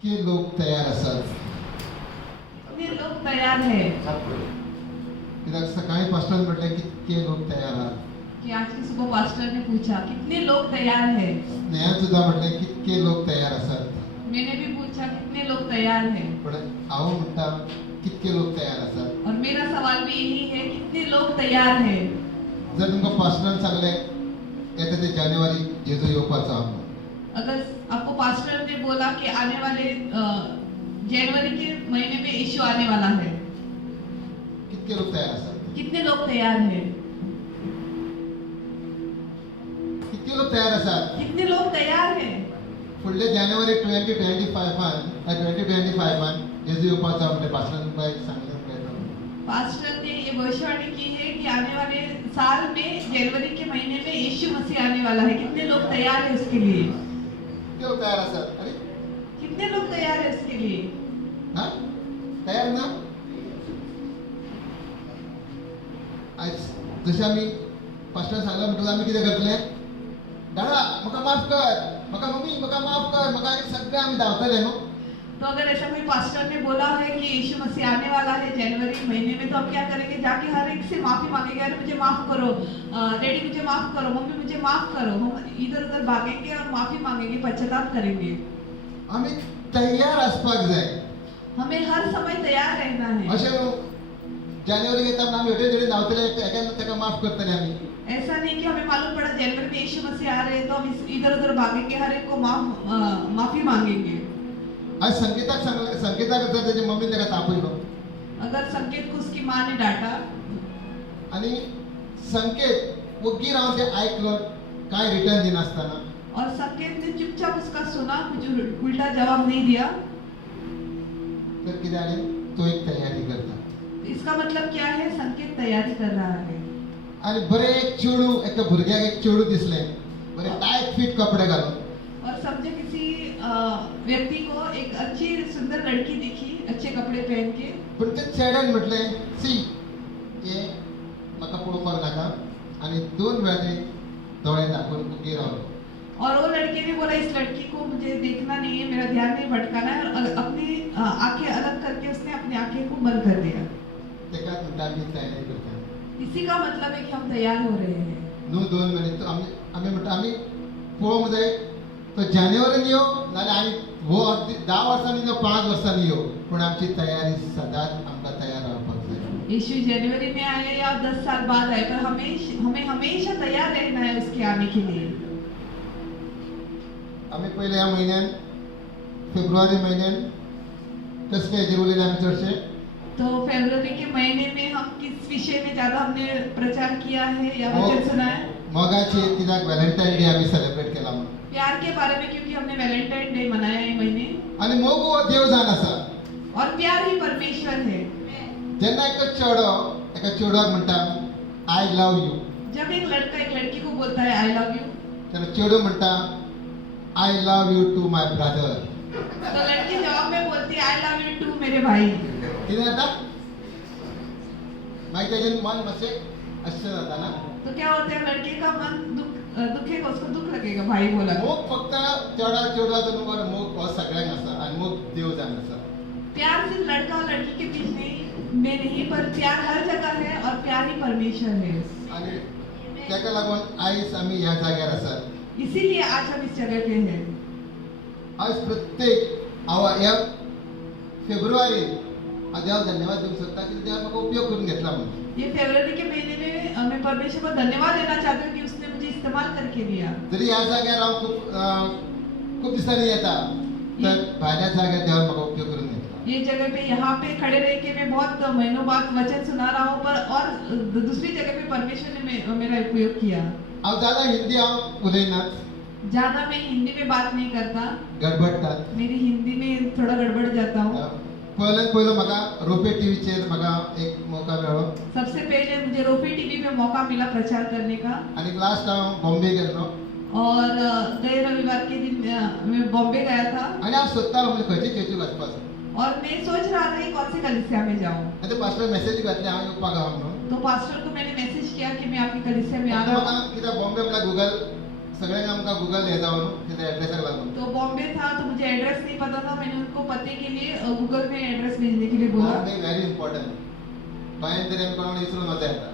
कितके लोक तयार असतात. कितने लोग तैयार है कित्याक सकाळी पास्टर म्हटले कितके लोक तयार आहात. कि आज की सुबह पास्टर ने पूछा कितने लोग तैयार है। स्नेहान सुद्धा म्हटले कितके लोक तयार असतात. मैंने भी पूछा कितने लोग तैयार है पण हांव म्हणटा कितके लोक तयार असतात. और मेरा सवाल भी यही है कितने लोग तैयार है। जर तुमकां पास्टरान सांगले येता ते जानेवारी जेजू येवपाचो आहा म्हणून, अगर आपको पास्टर ने बोला कि आने वाले जनवरी के महीने में यीशु आने वाला है, कितके लोक तयार असतात. कितने लोग तैयार है? कितके लोक तयार असतात. कितने लोग तैयार है? फुडले जानेवारी 2025 जेजू येवपाचो आहा म्हणजे पास्टरान तुमकां एक सांगलें पळय. पास्टर ने ये भविष्यवाणी की है कि आने वाले साल में जनवरी के महीने में यीशु मसीह आने वाला है। कितने लोग तैयार है उसके लिए? कितके लोक तयार असतात. अरे कितने लोग तैयार है उसके लिए? हा तयार ना. आज जशें आमी पास्टरान सांगलें म्हणटकच आमी कितें करतले. दादा म्हाका माफ कर, म्हाका मम्मी म्हाका माफ कर, म्हाका सगळे आमी धांवतले न्हू. तो अगर ऐसा कोई पास्टर ने बोला है कि यीशु मसीह आने वाला है जनवरी महीने में, तो हम क्या करेंगे? जाके हर एक से माफी मांगेंगे, अरे मुझे माफ करो, डैडी मुझे माफ करो, मम्मी मुझे माफ करो। हम इधर उधर भागेंगे और माफी मांगेंगे, पश्चाताप करेंगे। आमी तयार आसपाक जाय. हमें हर समय तैयार रहना है। अशें जानेवारी येता म्हणून आमी हेटे धांवतले, एका ताका माफ करतले आमी. ऐसा नहीं कि हमें मालूम पड़ा जनवरी में यीशु मसीह आ रहे हैं तो हम इधर उधर भागेंगे, हर एक को माफी मांगेंगे। आज संगीताक सांगलें, संगीताक जर तेजे मम्मीन ताका तापयलो अगर संकेत को उसकी माँ ने डांटा आनी संकेत वग्गी रावन तें आयकलो, कांय रिटर्न दिनासतना, और संकेत ने चुपचाप उसका सुना, कुछ उल्टा जवाब नहीं दिया, तर कितें जालें? तो एक तयारी करता. इसका मतलब क्या है? संकेत तैयारी कर रहा है। आनी बरें एक चेडू, एका भुरग्याक एक चेडू दिसलें, बरें टायट फिट कपडे घालून. और समझे किसी व्यक्ति को एक अच्छी सुंदर लड़की दिखी अच्छे कपड़े पहन के, पण ते चेड्यान म्हटलें सी हे म्हाका पळोवपाक नाका आनी 2 वेळा दोळे दाखोवन उगी रावलो. और वो लड़के ने बोला इस लड़की को मुझे देखना नहीं है, मेरा ध्यान नहीं भटकाना है, और अपनी आंखें अलग करके उसने अपनी आंखें को बंद कर दिया। तेका म्हणटा आमी तयारी करता. इसी का मतलब है कि हम तैयार हो रहे हैं। न्हू 2 म्हयने तो आमी म्हणटा आमी पळोवंक जाय तो जानेवारीन यो नाल्यार आनी हो 10 वर्सांनी यो 5 वर्सांनी यो, पूण आमची तयारी सदांच आमकां तयार रावपाक जाय. यीशु जनवरी में आए या 10 साल बाद आए, पर हमें हमेशा तैयार रहना है उसके आने के लिए। आमी पयले ह्या म्हयन्यान फेब्रुवारी म्हयन्यान कसले हेजेर उलयले आमी चडशे. तो फरवरी के महीने में हम किस विषय में ज्यादा हमने प्रचार किया है या वचन सुना है? मोगाची कित्याक व्हॅलेंटायन डे आमी सेलिब्रेट केला म्हणून. प्यार के बारे में, क्योंकि हमने वैलेंटाइन डे मनाया ये महीने, आनी मोग हो देव जावन आसा. और प्यार ही परमेश्वर है। जेन्ना एक चेडवाक म्हणटा आय लव यू, जब एक लड़का एक लड़की को बोलता है आई लव यू, तेन्ना चेडू म्हणटा I love you to my brother. तो लड़की जवाब में बोलती है आई लव यू टू मेरे भाई। कितें जाता मागीर तेजें मन मातशें अशें जाता ना. तो क्या होता है, लड़के का मन दुखेगा, उसको दुख लगेगा भाई बोला। मोग फक्त चेडवाचो न्हू, बरो मोग हो सगळ्यांक आसा आनी मोग देव जावन आसा. प्यार सिर्फ लड़का और लड़की के बीच नहीं, पर प्यार हर जगह है और प्यार ही परमेश्वर है। आनी तेका लागून आयज आमी ह्या जाग्यार आसात. इसीलिए आज हम इस जगह पे हैं। आज प्रत्येक ह्या फेब्रुवारीन हांव देवाक धन्यवाद दिवंक सोदता की देवान म्हाका उपयोग करून घेतला म्हणून. ये फरवरी के महीने में मैं परमेश्वर को धन्यवाद देना चाहती हूँ कि उसने मुझे इस्तेमाल करके दिया। जरी ह्या जाग्यार हांव खूब दिसांनी येता, तर भायल्या जाग्यार देवान म्हाका उपयोग करून घेतला. ये जगह पे यहाँ पे खड़े रह के मैं बहुत महीनों बाद वचन सुना रहा हूँ, पर और दूसरी जगह पे परमेश्वर ने मेरा उपयोग किया। हांव जादा हिंदी हांव उलयनात, ज्यादा मैं हिंदी में बात नहीं करता, गडबडटात. मेरी हिंदी में थोड़ा गड़बड़ जाता हूँ। पयलो म्हाका रोपे टीव्हीचेर म्हाका एक मौका मेळ्ळो सबसे पहले मुझे रोपी टीवी पे मौका मिला प्रचार करने का, आनी लास्ट हांव बॉम्बे गेल्लो और गए रविवार के दिन मैं बॉम्बे गया था, आनी हांव सोदतालो म्हणजे खंयचे चर्चीक वचपाचो. और मैं सोच रहा था कि कौन सी कलीसिया में जाऊं। आनी ते पास्टर मेसेज घातली हांव येवपाक आहा म्हणून. तो पास्टर को मैंने मैसेज किया कि मैं आपकी कलीसिया में आ रहा हूँ। म्हाका कित्याक बॉम्बे म्हळ्यार गुगल सगळ्यांना आमकां गुगल हे जावन कितें एड्रेसाक लागून तो बॉम्बे था तो मुझे एड्रेस नहीं पता था, मैंने उनको पते के लिए गूगल में एड्रेस भेजने के लिए बोला। बॉम्बे व्हेरी इम्पॉर्टंट गोंयांत तरी आमी कोणाक विसरून वता येता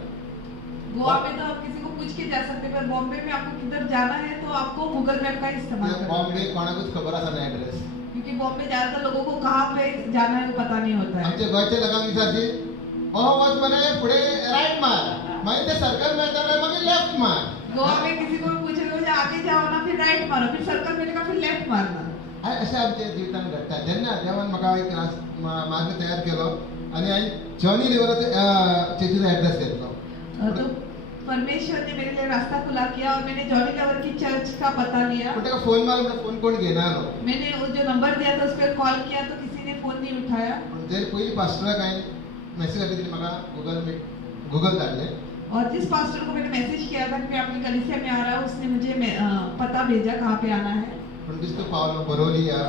गोवा में तो आप किसी को पूछ के जा सकते हैं, पर बॉम्बे में आपको किधर जाना है तो आपको गूगल मैप का इस्तेमाल करना बॉम्बे है। कोणाकूच खबर आसना एड्रेस क्योंकि बॉम्बे ज्यादातर लोगों को कहाँ पे जाना है वो पता नहीं होता है। आमच्या गोंयच्या लोकांक विचारची वच मरे फुडें रायट मार मागीर ते सर्कल मेळटा जाल्यार मागीर लेफ्ट मार गोवा में किसी को भी पूछेगा मुझे आगे जाओ ना, फिर राइट मारो, फिर सर्कल मिलेगा, फिर लेफ्ट मारना। अशें आमच्या जिवितांत घडटा जेन्ना देवान म्हाका एक मार्ग तयार केलो आनी हांवें जॉनी लिवराचो चर्चीचो एड्रेस घेतलो तो परमेश्वर ने मेरे लिए रास्ता खुला किया और मैंने जॉनी लेवर की चर्च का पता लिया। पूण ताका फोन मारलो म्हणल्यार फोन कोण घेनालो मैंने वो जो नंबर दिया था उस पर कॉल किया तो किसी ने फोन नहीं उठाया। पूण जर पयलीं पास्टराक हांवें मॅसेज घातली म्हाका गूगल धाडले और जिस पास्टर को मैंने मैसेज किया था कि मैं अपनी कलीसिया में आ रहा हूँ, उसने मुझे पता भेजा कहाँ पे आना है। पूण दिसतो पावलो बरोली ह्या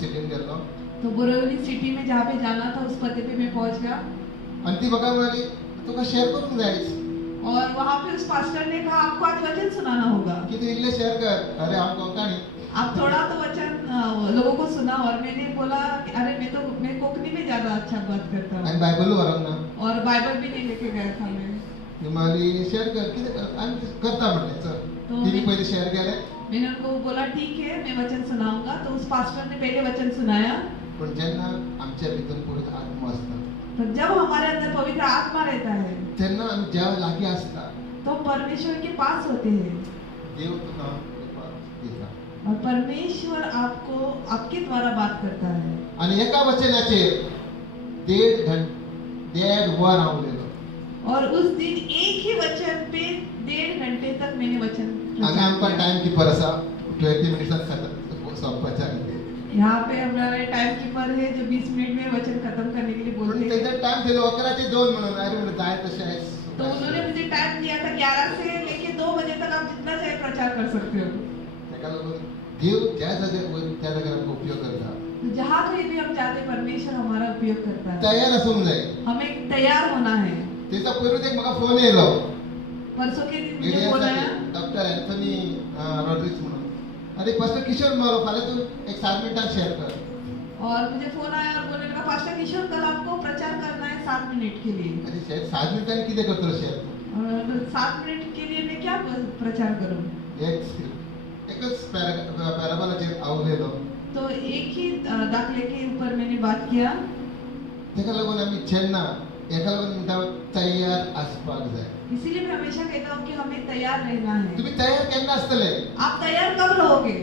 सिटीन गेल्लो तो बोरिवली सिटी में जहाँ पे जाना था उस पते पे मैं पहुँच गया आनी ती म्हाका म्हणाली तुका शेअर करूंक जाय और वहाँ पे उस पास्टर ने कहा आपको आज वचन सुनाना होगा, कितें इल्लें शेअर कर अरे हांव कोंकणी आप थोड़ा तो वचन लोगों को सुना। और मैंने बोला कि अरे मैं कोंकणी में ज्यादा अच्छा बात करता हूँ हांवें बायबल व्हरोंक ना और बाइबल भी नहीं लेके गया था मैं। ती म्हणाली शेअर कर कितें कर हांवें करता म्हणलें चल तिणी पयलीं शेअर केलें मैंने उनको बोला ठीक है मैं वचन सुनाऊंगा। तो उस पास्टर ने पहले वचन सुनाया। पूण जेन्ना आमच्या भितर पवित्र आत्मा आसता तो जब हमारे अंदर पवित्र आत्मा रहता है तेन्ना आमी ज्या लागीं आसता तो परमेश्वर के पास होते हैं देव तुका दिता और परमेश्वर आपको आपके द्वारा बात करता है। आनी एका वचनाचेर देड वर हांव उलयलो और उस दिन एक ही वचन पे 1.5 घंटे तक मैंने वचन हांगा आमकां टायम किपर आसा 20 मिनिट्सान खतम सोंपपाचें आनी यहाँ पे हमारे टाइम कीपर है जो 20 मिनट में वचन खत्म करने के लिए पूण बोलते हैं। तेजो टायम दिलो 11 ते 2 म्हणून अरे म्हणून जाय तशें आयज तो उन्होंने मुझे टाइम दिया था 11 से लेके 2 बजे तक आप जितना चाहे प्रचार कर सकते हो। ताका लागून देव ज्या जाग्यार वयर त्या जाग्यार आमकां उपयोग करता तो जहाँ कहीं भी हम जाते परमेश्वर हमारा उपयोग करता है। तयार आसूंक जाय हमें तैयार होना है। तेचा पयरूच एक म्हाका फोन येयलो परसों के दिन मुझे फोन आया डॉक्टर एंथनी रॉड्रिग्स म्हणून अरे पास्टर किशोर मारो फाल्यां तूं एक 7 मिनटां शेअर कर और मुझे फोन आया और बोलने लगा पास्टर किशोर कल आपको प्रचार करना है 7 मिनट के लिए। अरे शेअर 7 मिनटांनी कितें करतलो शेअर और 7 मिनट के लिए मैं क्या प्रचार करूं? एक स्क्रिप्ट एकच पॅराबॉलाचेर हांव उलयलो तो एक ही दाखले के ऊपर मैंने बात किया। ताका लागून आमी जेन्ना एका लागून म्हणटा तयार आसपाक जाय इसीलिए मैं हमेशा कहता हूँ कि हमें तैयार रहना है। तुमी तयार केन्ना आसतले आप तैयार कब रहोगे?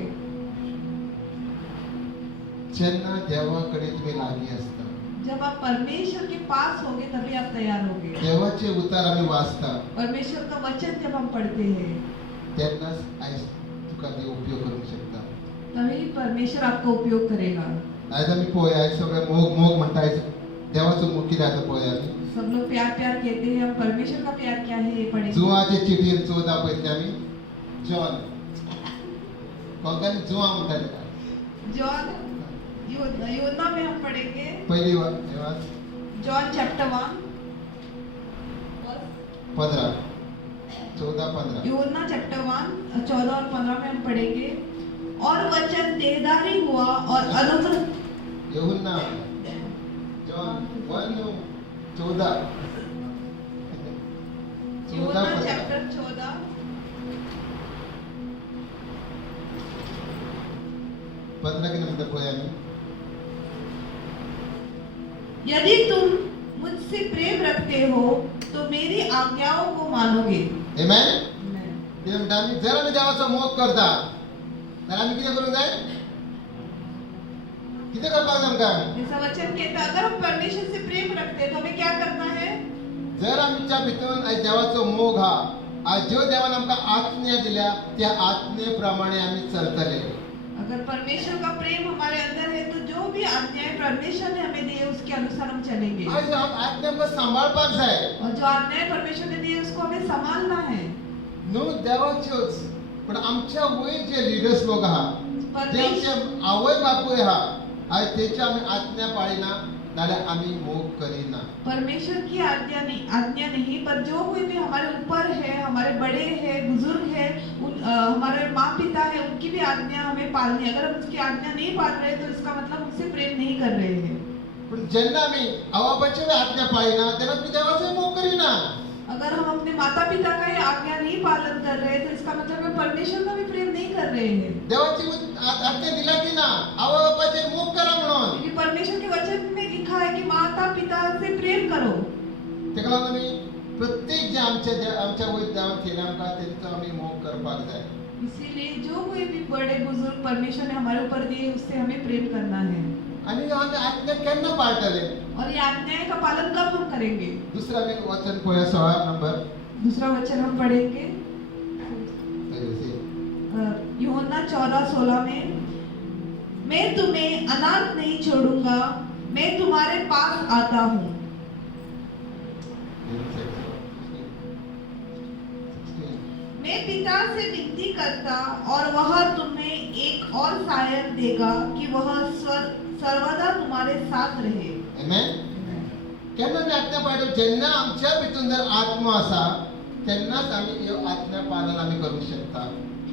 जेन्ना देवा कडेन तुमी लागीं आसता जब आप परमेश्वर के पास होगे तभी आप तैयार होगे। देवाचे उतार आमी वाचता परमेश्वर का वचन जब हम पढ़ते हैं तेन्नाच आयज तुका देव उपयोग करूंक शकता तभी परमेश्वर आपका उपयोग करेगा। आयज आमी पळय आयज सगळे मोग मोग म्हणटा आयज देवाचो मोग कितें आसा पळय आमी सब लोग प्यार प्यार कहते हैं, हम परमेश्वर का प्यार क्या है ये पढ़ेंगे। जुवाचे चिठीर 14 पळयतले आमी जॉन कोंकणी जुवा म्हणटा तेका जॉन यूहन्ना में हम पढ़ेंगे पयली जॉन चैप्टर 1 15 14-15 यूहन्ना चैप्टर 1 14 और 15 में हम पढ़ेंगे। और वचन देहधारी हुआ और अनुग्रह यूहन्ना जॉन 1:14 यूहन्ना चैप्टर 14 15 के नंतर पळय आमी यदि तुम मुझसे प्रेम रखते हो तो मेरी आज्ञाओं को मानोगे। आमेन कितें म्हणटा आमी जर आमी देवाचो मोग करता जाल्यार आमी कितें करूंक जाय कितें करपाक जाय आमकां ऐसा वचन कहता है, अगर हम परमेश्वर से प्रेम रखते हैं तो हमें क्या करना है? जर आमच्या भितून आयज देवाचो मोग हा आज ज्यो देवान आमकां आज्ञा दिल्या त्या आज्ञे प्रमाणे आमी चलतले। अगर परमेश्वर का प्रेम हमारे अंदर है तो जो भी आज्ञाएं परमेश्वर ने हमें दी है उसके अनुसार हम चलेंगे। आज आज्ञा आमकां सांबाळपाक जाय और जो आज्ञाएं परमेश्वर ने दी है उसको हमें संभालना है। न्हू देवाच्योच पण आमच्या वयर जे लिडर्स लोक आहा जे आमचे आवय बापूय आहा आज तेची आमी आज्ञा पाळिना जाल्यार आमी मोग करिना। परमेश्वर की आज्ञा नहीं पर जो कोई भी हमारे ऊपर है, हमारे बड़े हैं, बुजुर्ग हैं, हमारे माँ पिता है उनकी भी आज्ञा हमें पालनी है। अगर हम उसकी आज्ञा नहीं पाल रहे तो इसका मतलब उनसे प्रेम नहीं कर रहे हैं। पण जेन्ना आम्ही आवाबाची आज्ञा पाळिना तेन्ना तुमी देवाचो मोग करिना. अगर हम अपने माता पिता का ही आज्ञा नहीं पालन कर रहे तो इसका मतलब हम परमेश्वर का भी प्रेम नहीं कर रहे हैं। देवाची आज्ञा दिला की ना आवाबाचे मोग करा म्हणून. क्योंकि परमेश्वर के वचन में लिखा है कि माता पिता से प्रेम करो। तेका लागून आमी प्रत्येक जे आमच्या वयर देवान केलें आमकां तेंचो आमी मोग करपाक जाय. इसीलिए जो कोई भी बड़े बुजुर्ग परमेश्वर ने हमारे ऊपर दिए उससे हमें प्रेम करना है। आनी आमी आज्ञा केन्ना पाळटले. और ये आज्ञाएं का पालन कब हम करेंगे? दुसरा आमी वचन पळया 16 नंबर. दूसरा वचन हम पढ़ेंगे यूहन्ना 14:16 में, मैं तुम्हें अनाथ नहीं छोड़ूंगा, मैं तुम्हारे पास आता हूँ। मैं पिता से विनती करता और वह तुम्हें एक और सहायक देगा कि वह सर्वदा तुम्हारे साथ रहे। आमेन. केन्ना आमी आज्ञा पाळटले जेन्ना आमच्या भितून जर आत्मा आसा तेन्नाच आमी ह्यो आज्ञा पालन आमी करूंक शकता.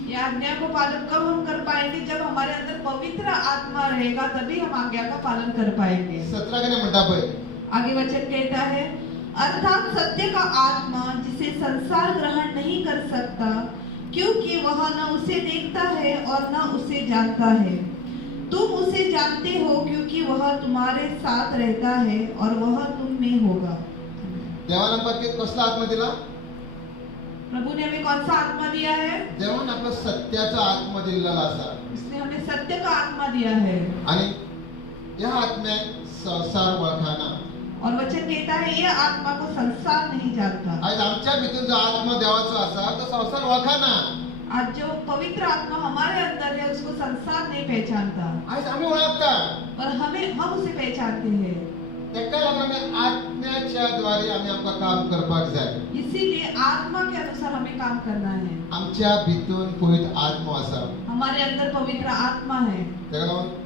ये आज्ञा को पालन कब हम कर पाएंगे? जब हमारे अंदर पवित्र आत्मा रहेगा तभी हम आज्ञा का पालन कर पाएंगे। 17 कने म्हणटा पळय. आगे वचन कहता है, अर्थात सत्य का आत्मा जिसे संसार ग्रहण नहीं कर सकता क्योंकि वह न उसे देखता है और न उसे जानता है। तुम उसे जानते हो क्योंकि वह तुम्हारे साथ रहता है और वह तुम में होगा। देवान आमकां कसलो आत्मा दिला? प्रभु ने हमें कौन सा आत्मा दिया है? देवान आपला सत्याचा आत्मा दिलेला आसा. उसने हमें सत्य का आत्मा दिया है। आणि ह्या आत्म्याक संसार वळखाना. और वचन कहता है ये आत्मा को संसार नहीं जानता। आज आमच्या भितून जो आत्मा देवाचो आसा तो संसार वळखाना. आज जो पवित्र आत्मा हमारे अंदर है उसको संसार नहीं पहचानता आज आम्ही ओळखता. और हम उसे पहचानते हैं। तेका लागून आमी आत्म्याच्या द्वारे आमी आमकां काम करपाक जाय. इसीलिए आत्मा के अनुसार हमें काम करना है। आमच्या भितून पवित्र आत्मा आसा. हमारे अंदर पवित्र आत्मा है। तेका लागून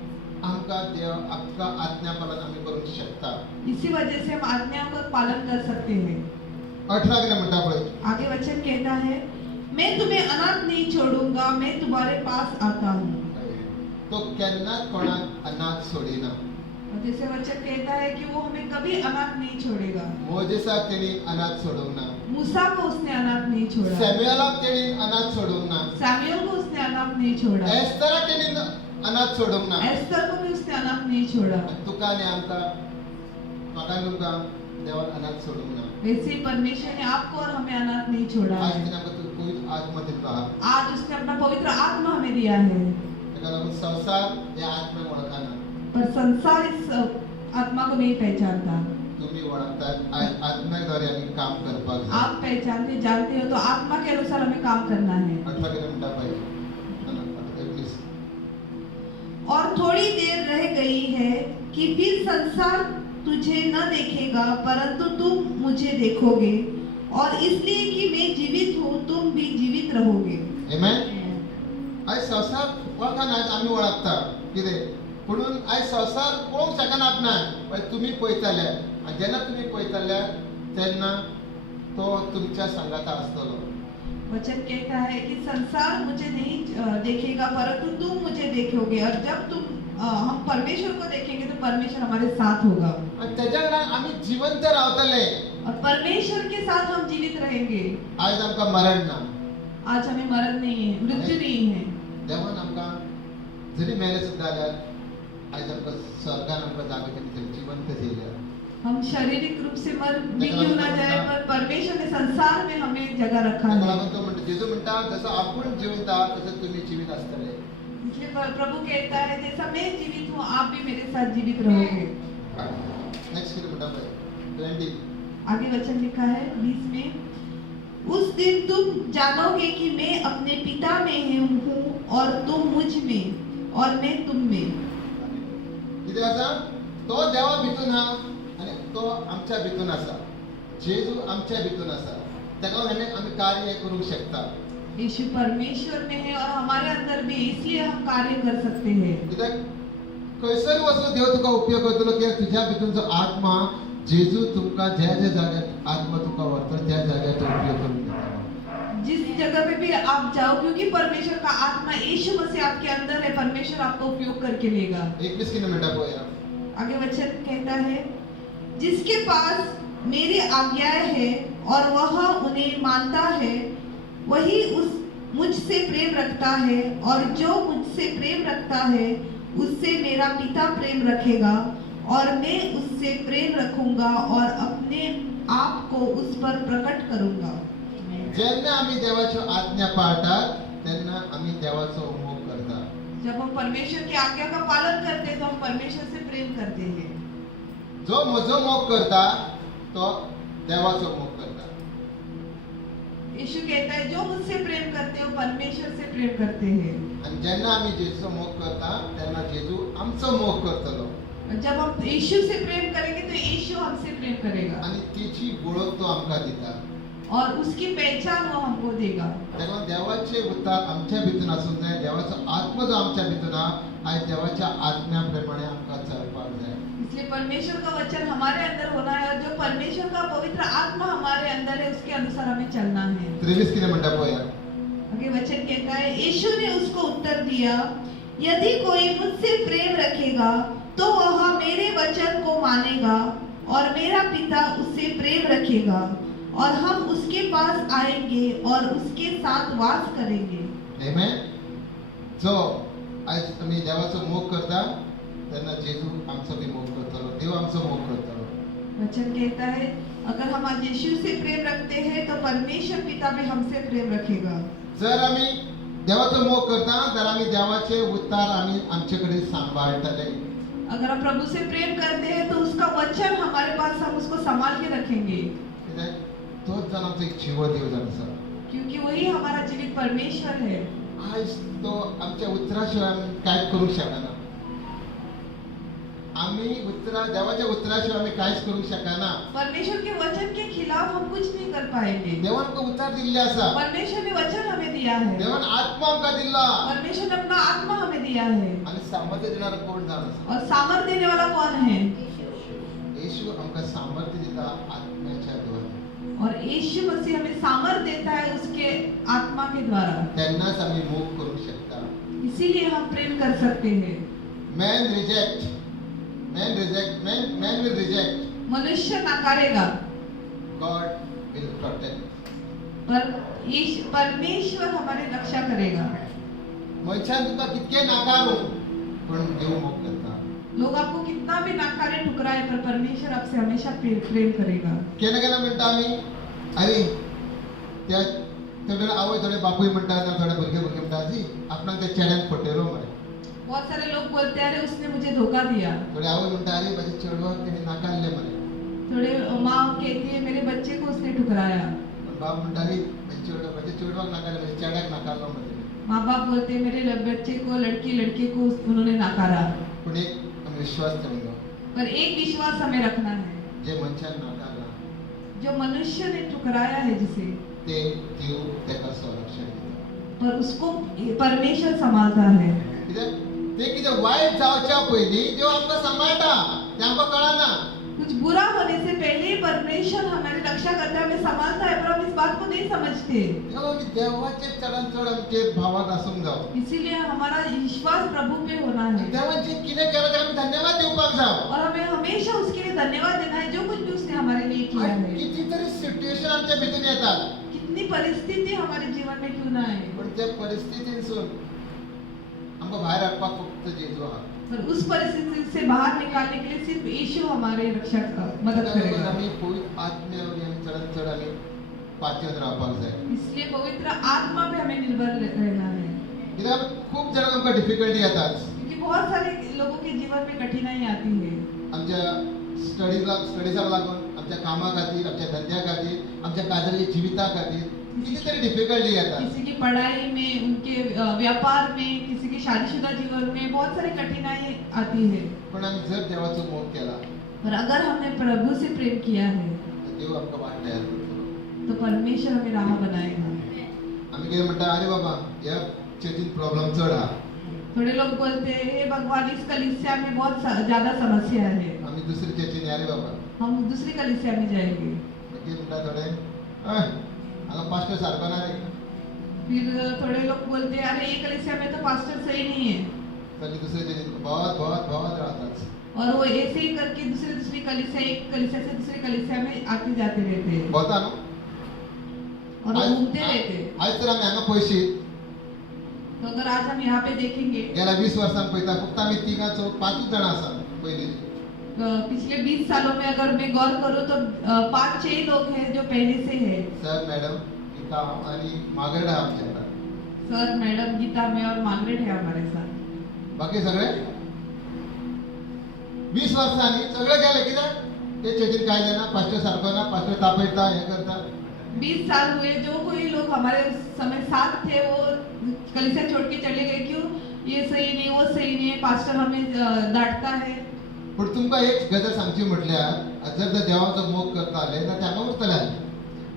आमकां देव आमकां आज्ञा पालन आमी करूंक शकता. इसी वजह से हम आज्ञा का पालन कर सकते हैं। 18 कितें म्हणटा पळय. आगे वचन कहता है, मैं तुम्हें अनाथ नहीं छोड़ूंगा, मैं तुम्हारे पास आता हूँ। तो केन्नाच कोणाक अनाथ सोडिना. और जैसे वचन कहता है कि वो हमें कभी अनाथ नहीं छोड़ेगा। मोजेसाक तेणी अनाथ सोडूंक ना. मूसा को उसने अनाथ नहीं छोड़ा। सॅम्युएलाक तेणी अनाथ सोडूंक ना. सैमुअल को उसने अनाथ नहीं छोड़ा। एस्तराक तेणी अनाथ सोडूंक ना. एस्तर को भी उसने अनाथ नहीं छोड़ा। तुका आनी आमकां म्हाका आनी तुमकां देवान अनाथ सोडूंक ना. वैसे ही परमेश्वर ने आपको और हमें अनाथ नहीं छोड़ा आज है। तेणी आमकां पवित्र आत्मा दिलो आहा. आज उसने अपना पवित्र आत्मा हमें दिया है। तेका लागून संसार ह्या आत्म्याक वळखना. पर संसार इस आत्मा को नहीं पहचानता। तुम्ही ओळखतात. आज आत्म्याद्वारे आम्ही काम करपाक जाय. आप पहचानते जानते हो तो आत्मा के अनुसार हमें काम करना है। 18 कितें म्हणटा पळय. 19. और थोड़ी देर रह गई है कि फिर संसार तुझे न देखेगा परंतु तुम मुझे देखोगे और इसलिए कि मैं जीवित हूँ तुम भी जीवित रहोगे। आमेन. आज संसार वळखना. आज आम्ही ओळखता. कितें म्हणून आज संसार पळोवंक शकना आपणाक. पण तुम्ही पळयतले आनी जेन्ना तुम्ही पळयतले तेन्ना तो तुमच्या संगाता आसतलो. वचन कहता है कि संसार मुझे नहीं देखेगा परंतु तुम मुझे देखोगे और जब हम परमेश्वर को देखेंगे तो परमेश्वर हमारे साथ होगा। आणि तेज्या कारणान आम्ही जिवंत रावतले. और परमेश्वर के साथ हम जीवित रहेंगे। आज आमकां मरण ना. आज हमें मरण नहीं है, मृत्यु नहीं है। देवान आमकां जरी मेले सुद्दां जाल्यार आज आमकां स्वर्गान आमकां जागो केली जिवंत जेयल्या. हम शारीरिक रूप से मर भी क्यों ना जाए पर परमेश्वर ने संसार में हमें जगह रखा तेका है। लागून तो म्हणटा जेजू म्हणटा जसं आपण जिवंत आहात तसं तुम्ही जीवित असतले. इसलिए प्रभु कहता है जैसा मैं जीवित हूँ आप भी मेरे साथ जीवित रहोगे। नेक्स्ट किती म्हणटा पळय 20. आगे वचन लिखा है 20 में, उस दिन तुम जानोगे कि मैं अपने पिता में हूँ और तुम मुझ में और मैं तुम में। किती आसा? तो देवा भितून हा आणि तो आमच्या भितून आसा. जेजू आमच्या भितून आसा. तेका लागून आम्ही कार्य करू शकता. यीशु परमेश्वर में है और हमारे अंदर भी, इसलिए हम कार्य कर सकते हैं। कित्याक खंयसर वचून देव तुका उपयोग करतलो की तुझ्या भितून जो आत्मा जेजू तुमकां ज्या ज्या जाग्यार आत्मा तुका व्हरता त्या जाग्यार तो उपयोग करून घेता. जिस जगह पे भी भी आप जाओ, क्योंकि परमेश्वर का आत्मा यीशु मसीह आपके अंदर है, परमेश्वर आपको उपयोग करके लेगा। 21 की मिनटा को यार आगे वचन कहता है, जिसके पास मेरी आज्ञाएं है और वह उन्हें मानता है, वही उस मुझसे प्रेम रखता है, और जो मुझसे प्रेम रखता है उससे मेरा पिता प्रेम रखेगा, और मैं उससे प्रेम रखूंगा और अपने आप को उस पर प्रकट करूंगा। जेन्ना आम्ही देवाची आज्ञा पाळतात त्यांना आम्ही देवाचा मोह करतात. जब हम परमेश्वर की आज्ञा का पालन करते हैं तो हम परमेश्वर से प्रेम करते हैं। जो म्हजो मोग करता तो देवाचो मोग करता. यीशु कहता है, जो मुझसे प्रेम करते हो परमेश्वर से प्रेम करते हैं। आणि जेन्ना आम्ही जेजूचो मोग करता तेन्ना जेजू आमचो मोग करतलो. जब हम यीशु से प्रेम करेंगे तो यीशु हमसे प्रेम करेगा, आणि तिची ओळख तो आमकां दिता. और उसकी पहचान वो हमको देगा। तेव्हा देवाचे उद्धार आमच्या भितून आसूंक जाय. देवाचो आत्मा जो आमच्या भितून आहा आज देवाच्या आत्म्याप्रमाणे आमकां चलपाक जाय. इसलिए परमेश्वर का वचन हमारे अंदर होना है, और जो परमेश्वर का पवित्र आत्मा हमारे अंदर है उसके अनुसार हमें चलना है। 23 किती म्हणटा पळया. आगे वचन कहता है, यीशु ने उसको उत्तर दिया, यदि कोई मुझसे प्रेम रखेगा तो वह मेरे वचन को मानेगा, और मेरा पिता उससे प्रेम रखेगा, और हम उसके पास आएंगे और उसके साथ वास करेंगे। आमेन. जो आज आम्ही देवाचो मोग करता तेन्ना जेजू आमचो बी मोग करतलो. देव आमचो मोग करतलो. वचन कहता है, अगर हम आज यीशु से प्रेम रखते हैं तो परमेश्वर पिता भी हमसे प्रेम रखेगा। जर आम्ही देवाचो मोग करता तर आम्ही देवाचे उद्धार आम्ही आमच्याकडे सांभाळतले. अगर हम प्रभु से प्रेम करते हैं तो उसका वचन हमारे पास, हम उसको संभाल के रखेंगे, कित्याक तोच जावन आमचो एक जीव देव जावन आसा. क्योंकि वही हमारा जीवित परमेश्वर है। आज तो आमच्या उतरा शिवाय आमी कांयच करूंक शकना. आम्ही देवाच्या उतराशिवाय आम्ही कांयच करूंक शकना. परमेश्वर के वचन के खिलाफ हम कुछ नहीं कर पाएंगे। देवान आमकां उतार दिल्ले आसा. परमेश्वर ने वचन हमें दिया है, देवान आत्मा आमकां दिला. परमेश्वर ने अपना आत्मा हमें दिया है। आणि सामर्थ्य देणारा कोण जावन आसा. और सामर्थ्य देने वाला कौन है? येशू आमकां सामर्थ्य दिता आत्म्याच्या द्वारे. और यीशु मसीह हमें सामर्थ्य देता है उसके आत्मा के द्वारा, तेन्नाच आम्ही मोग करूंक शकता. इसीलिए हम प्रेम कर सकते हैं। मॅन विल रिजेक्ट, मनुष्य नकारेगा, गॉड विल प्रोटेक्ट. पर परमेश्वर हमारी रक्षा करेगा। मनशान तुका कितके नाकारू पण देव मोग करता. लोग आपको कितना भी नकारे ठुकराए, पर परमेश्वर आपसे हमेशा प्रेम करेगा। केन्ना केन्ना म्हणटा आमी, अरे त्या थोडे आवय थोडे बापूय म्हणटात ना थोडे भुरगे म्हणटात जी आपणाक त्या चेड्यान फटयलो म्हणे. बहुत सारे लोग बोलते हैं, अरे उसने मुझे धोखा दिया। थोडे आवय म्हणटा, अरे माझ्या चेडवाक तेणे नाकारले म्हणे. थोड़े माँ कहती है, मेरे बच्चे को उसने ठुकराया। पण बाप म्हणटा, अरे माझ्या चेडवाक नाकारले, माझ्या चेड्याक नाकारलो म्हणे. माँ बाप बोलते हैं, मेरे बच्चे को, लड़के को उन्होंने नकारा। पण एक आमी विश्वास करूंगा, पर एक विश्वास हमें रखना है, जे मनशान नाकारला जो मनुष्य ने ठुकराया है जिसे, ते देव तेका संरक्षण दिता. पर उसको परमेश्वर संभालता है। कित्याक ते कितें वायट जावच्या पयलीं देव आमकां सांबाळटा, ते आमकां कळना. कुछ बुरा होने से पहले परमेश्वर हमारी रक्षा करता है, हमें संभालता है, पर हम इस बात को नहीं समझते। देवाचे चढान चढ आमचे भावात आसूंक जावो. इसीलिए हमारा विश्वास प्रभु पे होना है, देवान जे कितें केलं ते आमी धन्यवाद दिवपाक जाय. और हमें हमेशा उसके लिए धन्यवाद देना है, जो कुछ भी उसने हमारे लिए किया है। कितीतरी सिच्युएशन आमच्या भितून येतात, कितनी परिस्थिति हमारे जीवन में क्यों ना आए, पण त्या परिस्थितींसून आमकां भायर हाडपाक फक्त जेजू आहा. पर उस परिस्थिति से बाहर निकालने के लिए सिर्फ यीशु हमारे रक्षा मदद करेगा। आमी पवित्र आत्म्यावर आमी चढान चढ आमी पातयेवन रावपाक जाय. इसलिए पवित्र आत्मा पे हमें निर्भर रहना है, कित्याक खूब जाणांक आमकां डिफिकल्टी येतात. क्योंकि बहुत सारे लोगों के जीवन में कठिनाई आती है। आमच्या स्टडीजाक लागून, आमच्या कामा खातीर, आमच्या धंद्या खातीर, आमच्या काजरच्या जिविता खातीर कितीतरी डिफिकल्टी येतात. किसी की पढ़ाई में, उनके व्यापार में, किसी के शादीशुदा जीवन में बहुत सारी कठिनाई आती है। पण आमी जर देवाचो मोग केला पर अगर हमने प्रभु से प्रेम किया है तर देव आमकां वाट तयार करतलो. तो परमेश्वर हमें राह बनाएगा। आमी कितें म्हणटा, अरे बाबा ह्या चर्चीन प्रॉब्लेम चड आहा, थोड़े लोग बोलते हैं, हे भगवान इस कलीसिया में बहुत ज्यादा समस्या है, आमी दुसरी चर्चीन या रे बाबा. हम दूसरी कलीसिया में जाएंगे। कितें म्हणटा थोडे, हांगा पास्टर सारको ना रे, फिर थोड़े लोग बोलते हैं अरे ये कलीसिया में तो पास्टर सही नहीं है, तर दुसरे चर्चेत बहुत बहुत बहुत राहतात. और वो ऐसे ही करके दूसरी कलीसिया, एक कलीसिया से दूसरी कलीसिया में आते जाते रहते हैं बोलता न्हू. और वो घूमते रहते हैं. आज तर आम्ही हांगा पयशी तो अगर आज हम यहाँ पे देखेंगे गेल्या 20 वर्षांक पळयता फक्त आम्ही तिघां पांचूच जाणां आसा पयलीं. पिछले 20 सालों में अगर मैं गौर करूं तो 5-6 लोग हैं जो पहले से हैं. सर मॅडम गीता आणि मागरेड हा आमच्याकडे. सर, मैडम, गीता, मैं और मार्गरेट है हमारे साथ. बाकी सगळे 20 वर्षांनी सगळे गेले कित्याक ते चर्चीत काय जायना, पास्टर सारको ना, पास्टर तापयता हे करता. 20 साल हुए, जो कोई लोग हमारे उस समय साथ थे वो कलीसिया छोड़ के चले गए. क्यों? ये सही नहीं, वो सही नहीं है, पास्टर हमें डांटता है. पण तुमकां एक गजाल सांगची म्हटल्यार जर ते देवाचो मोग करताले तर ते हांगा उरतले.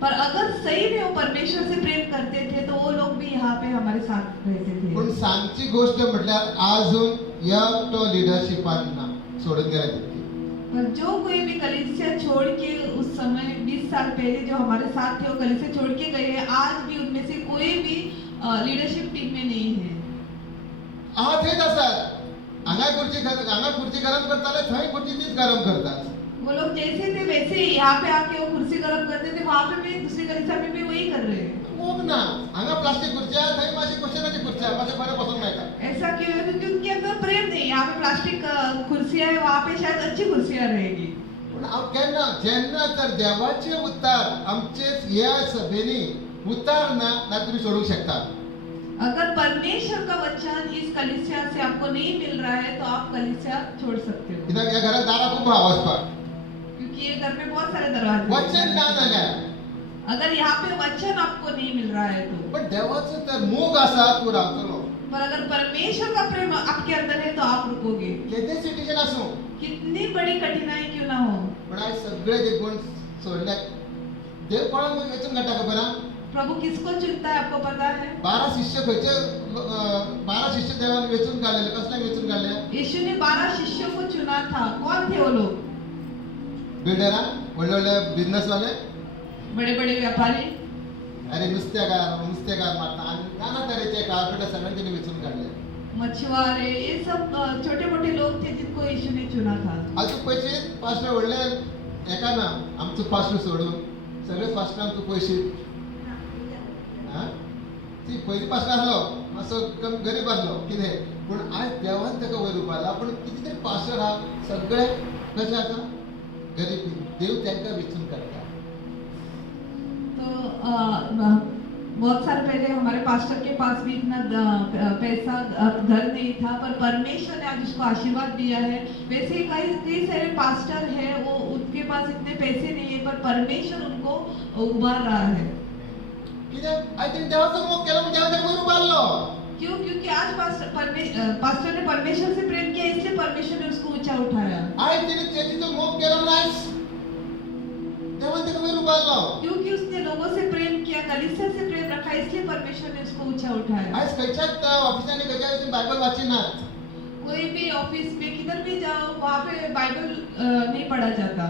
पर अगर सही में वो परमेश्वर से प्रेम करते थे तो वो लोग भी यहाँ पे हमारे साथ रहते थे. पण सांगची गोष्ट म्हटल्यार अजून एकटो लिडरशिपान ना सोडून गेला तितकी. पर जो कोई भी कलीसिया छोड़ के उस समय 20 साल पहले जो हमारे साथ थे वो कलीसिया छोड़ के गए हैं, आज भी उनमें से कोई भी लीडरशिप टीम में नहीं है. हांगा थंयच आसात. हांगा खुर्ची गरम करताले, थंय खुर्ची तीच गरम करतात. वो लोग जैसे थे वैसे ही यहाँ पे आके वो कुर्सी गर्म करते थे, वहाँ पे भी दूसरी कलीसिया में भी वही कर रहे हैं. मोग ना. हांगा प्लास्टिक खुर्च्या, थंय मातशी क्वेश्चनाची खुर्च्या, मातशें बरें बसूंक मेळटा. ऐसा क्यों है? क्योंकि उनके अंदर प्रेम नहीं. यहाँ पे प्लास्टिक कुर्सियाँ है, वहाँ पे शायद अच्छी कुर्सियाँ रहेगी. पण हांव केन्ना जेन्ना तर देवाचे उतार आमचे ह्या सभेनी उतार ना जाल्यार तुमी सोडूंक शकता. अगर परमेश्वर का वचन इस कलीसिया से आपको नहीं मिल रहा है तो आप कलीसिया छोड़ सकते हो. कित्याक ह्या घरात दारां खूब आहा वचपाक. क्योंकि ये घर में बहुत सारे दरवाजे हैं. वचन ना जाल्यार. अगर यहाँ पे वचन आपको नहीं मिल रहा है तो. पण देवाचो तर मोग आसा तूं रावतलो. पर अगर परमेश्वर का प्रेम आपके अंदर है तो आप रुकोगे. केदें सिट्युएशन आसूं. कितनी बड़ी कठिनाई क्यों ना हो. पण आयज सगळे जे कोण सोडल्यात देव कोणाक वेचून काडटा खबर आहा? प्रभु किसको चुनता है आपको पता है? 12 शिष्य खंयचे 12 शिष्य देवान वेचून काडलेले. कसले वेचून काडले? यीशु ने 12 शिष्यों को चुना था. कौन थे वो लोग? बिल्डरां, व्हडले व्हडले बिझनेसवाले, बड़े बड़े व्यापारी, अरे नुस्तेकार मारता आनी नाना तरेचे कार्पेटर सगळ्यांनी वेचून काडले. मछुआरे, ये सब छोटे मोटे लोग थे जिनको यीशु ने चुना था. आजूक पयशे पास्टर व्हडले एका ना आमचो पास्टर सोडून सगळे पास्टरांक तूं पयशे ती पयली पास्टर आसलो मातसो गरीब आसलो कितें, पूण आज देवान ताका वयर उबारला. पूण कितें तरी पास्टर आहा सगळे कशे आसा गरीब. देव तांकां वेचून काडटा. तो बहुत साल पहले हमारे पास्टर के पास भी इतना पैसा घर नहीं था, पर परमेश्वर ने आज उसको आशीर्वाद दिया है. वैसे ही कई सारे पास्टर हैं, वो उनके पास इतने पैसे नहीं है, पर परमेश्वर उनको उबार रहा है. कित्याक आयज तेणी देवाचो मोग केलो म्हणजे देवान ताका वयर उबारलो. क्यों? क्योंकि आज पास्टर ने परमेश्वर से प्रेम किया, इसलिए परमेश्वर ने उसको ऊंचा उठाया. आयज तेणी चर्चीचो मोग केलो म्हणून आयज देवान ताका वयर उबारलो. क्योंकि उसने लोगों से प्रेम किया, कलीसिया से प्रेम रखा, इसलिए परमेश्वर ने उसको ऊंचा उठाया. आयज खंयच्याच ऑफिसांनी खंयच्या वचून बायबल वाचिनात. कोई भी ऑफिस में किधर भी जाओ वहाँ पे बाइबल नहीं पढ़ा जाता.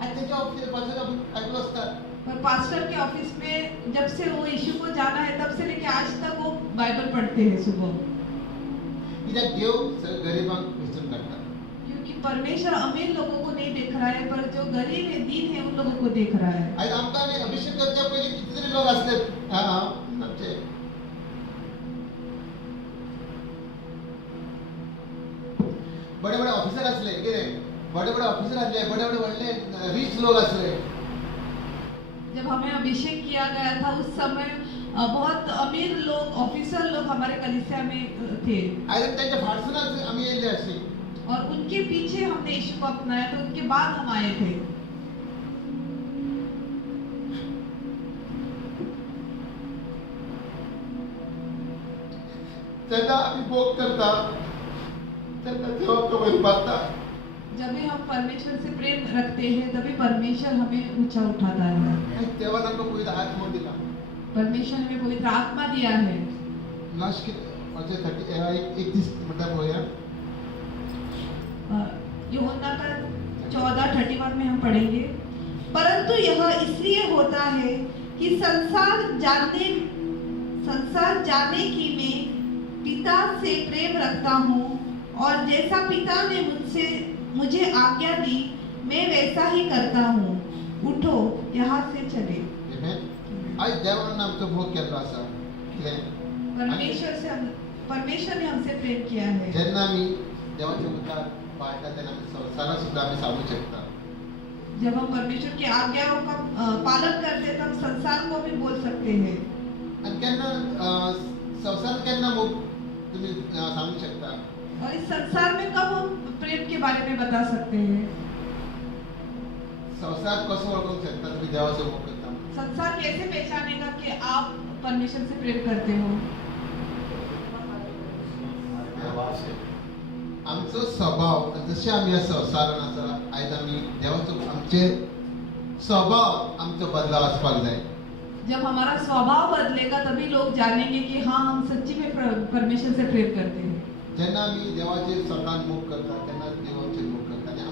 आज तेच्या ऑफिसार पास्टर बायबल वाचतात. पर पास्टर के ऑफिस में जब से वो यीशु को जाना है तब से लेके आज तक वो बाइबल पढ़ते हैं सुबह. कित्याक देव सगळ्या गरिबांक वेचून काडटा. क्योंकि परमेश्वर अमीर लोगों को नहीं देख रहा है, पर जो गरीब है, दीन है, उन लोगों को देख रहा है. आयज आमकां न्ही अभिषेक करच्या पयलीं कितले तरी लोक आसले आमचे बडे बडे ऑफिसर आसले कितें बडे बडे ऑफिसर आसले बडे बडे व्हडले रिच लोक आसले. जब हमें अभिषेक किया गया था उस समय बहुत अमीर लोग, ऑफिसर लोग हमारे कलीसिया में थे. आयज तेंच्या फाटसूनच आमी येयल्ले आसली. और उनके पीछे हमने यीशु को अपनाया, तो उनके बाद हम आए थे. तेन्ना आमी मोग करता तेन्ना देव आमकां वयर उबारता. जब भी हम परमेश्वर से प्रेम रखते हैं तभी परमेश्वर हमें ऊंचा उठाता है. आयज देवान आमकां पवित्र आत्मा दिला. परमेश्वर हमें पवित्र आत्मा दिया है. लास्ट म्हणजे 31 म्हणटा पळोवया. यूहन्ना का 14:31 में हम पढ़ेंगे. परंतु यह इसलिए होता है कि संसार संसार जाने कि मैं पिता से प्रेम रखता हूँ और जैसा पिता ने मुझे आज्ञा दी मैं वैसा ही करता हूँ. उठो यहाँ से चले. Amen. आज देवानं आमचो मोग केल्लो आसा. कितें? परमेश्वरने हमसे प्रेम किया है. जेन्ना आमी देवाच्या उतार पाळटा तेन्ना आमी संवसाराक सुद्दां आमी सांगूंक शकता. जब हम परमेश्वर की आज्ञाओं का पालन करते हैं तब संसार को भी बोल सकते हैं. आनी केन्ना संवसारान केन्ना मोग तुमी सांगूंक शकता. और इस संसार में कब हम प्रेम के बारे में बता सकते हैं. संसार कसो ओळखूंक शकता तुमी देवाचो मोग करता. संसार कैसे पहचानेगा कि आप परमेश्वर से प्रेम करते हो. आमचो स्वभाव जशे आमी ह्या संवसारान आसा आयज आमी देवाचो आमचे स्वभाव आमचो बदलाव आसपाक जाय. जब हमारा स्वभाव बदलेगा तभी लोग जानेंगे कि हाँ हम सच्ची में परमेश्वर से प्रेम करते हैं. जेन्ना आमी देवाचेर स्वतान मोग करता तेन्ना देव आमचेर मोग करता आनी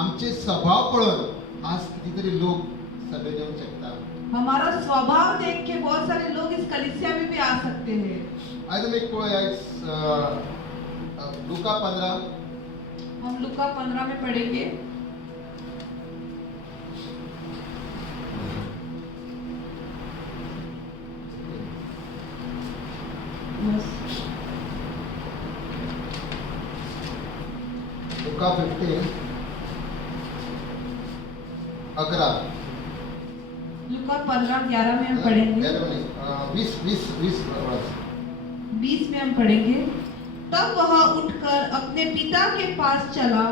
आमचे स्वभाव पळोवन आज किती तरी लोक सभेन येवंक शकता. हमारा स्वभाव देख के बहुत सारे लोग इस कलीसिया में भी आ सकते हैं. आयज आमी एक पळोवया लुका 15. हम लुका 15 में पढ़ेंगे. लुका 15 11. लुका 15:11 में हम पढ़ेंगे. 20 में हम पढ़ेंगे. तब वह उठकर अपने पिता के पास चला.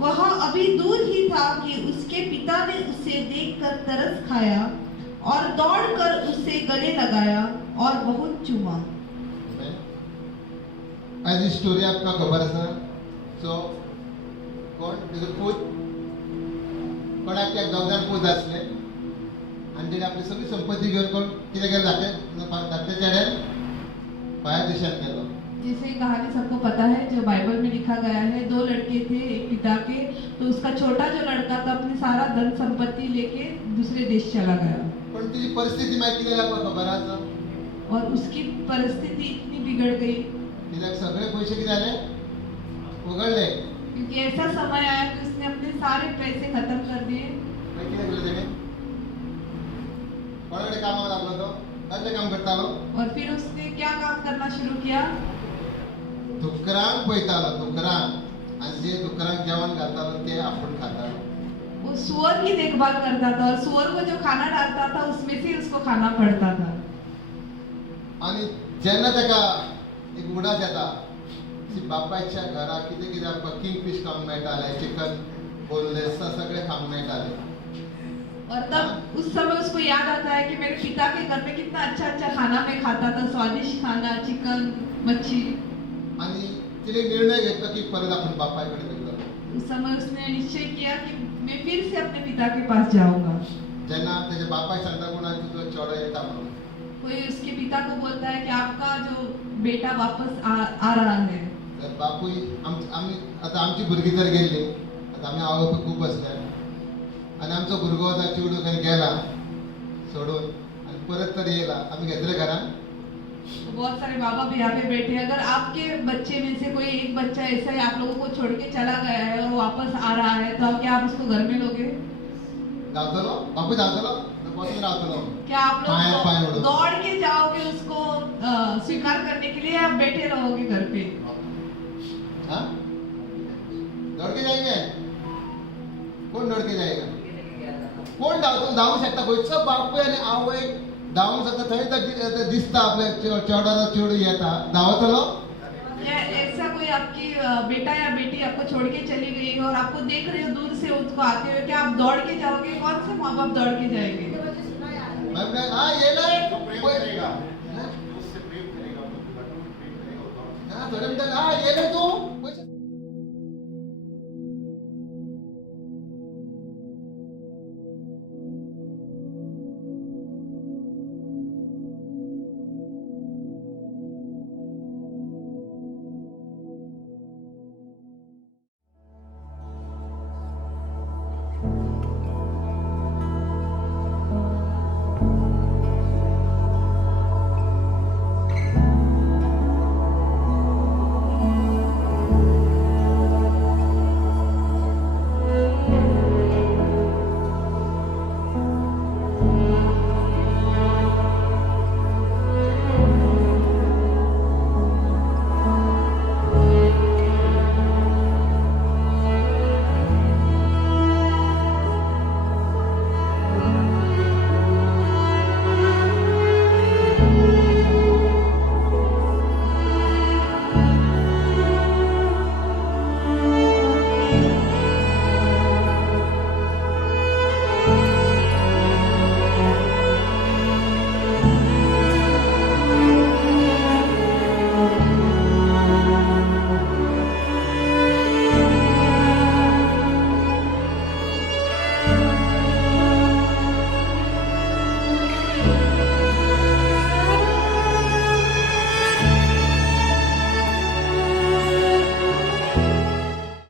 वह अभी दूर ही था कि उसके पिता ने उसे देखकर तरस खाया और दौड़कर उसे गले लगाया और बहुत चूमा. आज ही स्टोरी आपका खबर आसा. सो कोण तेजो पूत कोणाक एक दोग पूत आसले आनी तेणे आपली सगळी संपत्ती घेवन कोण कितें केलें धाकटे चेड्यान भायर देशांत गेलो. जैसे ये कहानी सबको पता है जो बाइबल में लिखा गया है. 2 लड़के थे एक पिता के. तो उसका छोटा जो लड़का था अपनी सारा धन संपत्ति लेके दूसरे देश चला गया. पण तिची परिस्थिती मागीर कितें जाली खबर आसा. और उसकी परिस्थिति इतनी बिगड़ गई तिला सगळे पैसे कितें जाले उगडले. क्योंकि ऐसा समय आया कि उसने अपने सारे पैसे खत्म कर दिए. मागीर कितें केलें तेणे कोणा कडेन कामाक लागलो तो. कसलें काम करतालो. और फिर उसने क्या काम करना शुरू किया. दुकरांक पळयतालो. दुकरांक आनी जे दुकरांक जेवण घालतालो ते आपूण खातालो. वो सुअर की देखभाल करता था और सुअर को जो खाना डालता था उसमें से उसको खाना पड़ता था. आणि जेन्ना ताका एक उडास येता की बापायच्या घरा कितें कितें आमकां किंगफिश खावंक मेळटालें. चिकन बोनलेस सगळें खावंक मेळटालें. और तब उस समय उसको याद आता है कि मेरे पिता के घर में कितना अच्छा अच्छा खाना मैं खाता था. स्वादिष्ट खाना, चिकन, मच्छी. आणि तिने निर्णय घेतला की परत आपण बापाकडे वयतलो. उस समय उसने निश्चय किया कि मैं फिर से अपने पिता के पास जाऊंगा. जेन्ना त्याच्या बापाय सांगता कोणा तुजो चेडो येता म्हणून. कोई उसके पिता को बोलता है कि आपका जो बेटा वापस आ रहा है. तर बापूय आमी आतां आमची भुरगीं जर गेल्ली आतां आमी आवय बापूय खूब बसले आनी आमचो भुरगो आतां चिवडू खंय गेला सोडून आनी परत तर येयला आमी घेतले घरान. तो बहुत सारे बाबा भी यहाँ पे बैठे हैं. अगर आपके बच्चे में से कोई एक बच्चा ऐसा है आप लोगों को छोड़ के चला गया है और वो वापस आ रहा है तो क्या आप उसको घर में लोगे. धांवतलो बापूय धांवतलो बसून रावतलो. क्या आप पाय लोग ओढून. दौड़ के जाओगे उसको स्वीकार करने के लिए या आप बैठे रहोगे घर पे. हाँ दौड़ के जाएंगे. कोण दौड़ के जाएगा. कोण धावू शकता. खंयचो बापूय आनी आवय धावूंक शकता. थंय तर दिसता आपल्या चेडो चेडू येता धांवतलो. या ऐसा कोई आपकी बेटा या बेटी आपको छोड़ के चली गई और आपको देख रहे हो दूर से उसको आते हुए, क्या आप दौड़ के जाओगे. कौन से माँ बाप दौड़ के जाएंगे. हाँ ये ना थोड़े मिनट हाँ ये ना